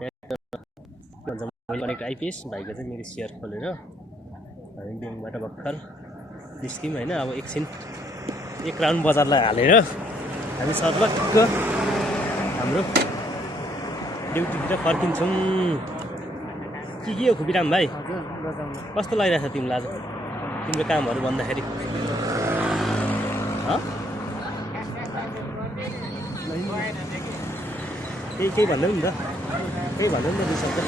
भन्छ मैले connect IPS भाइको चाहिँ मेरो सेयर खोलेर हामी ब्याङ्कबाट भर्खर निस्क्यौँ होइन। अब एकछिन एक राउन्ड बजारलाई हालेर हामी सर्लक्क हाम्रो ड्युटीतिर फर्किन्छौँ। के हो खुबिराम भाइ, कस्तो लागिरहेछ तिमीलाई आज तिम्रो कामहरू भन्दाखेरि? केही भन्दै नि त, केही भन्दै नि त दुई शब्द।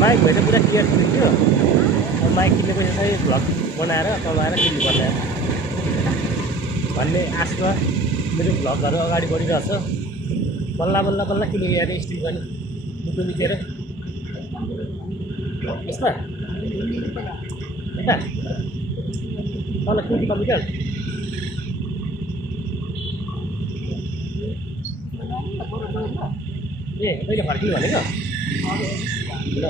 माइक भएर पुरा क्लियर सुनिन्थ्यो। अब माइक किनेपछि चाहिँ भ्लग बनाएर कमाएर किन्नुपर्ने भन्ने आशमा मेरो भ्लगहरू अगाडि बढिरहेछ। बल्ल बल्ल बल्ल किनेर यहाँ स्ट्रिम गर्ने मुटु मिचेर यस्ता यता तल क्युटी कम्प्युटर ए कहिले फर्किनु भनेको? ल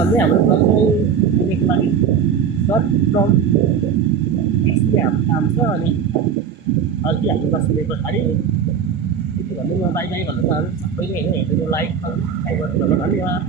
भन्दै हाम्रो ब्लगलाई दिनेको लागि सर्ट फ्रम एक्सपिरियन्स काम छ। अनि अर्की हामी बसिने पछाडि यति भन्दै म बाई बाई भन्न चाहन्छु सबैले होइन हेरेर लाइक सब्सक्राइब गर्नु धन्यवाद।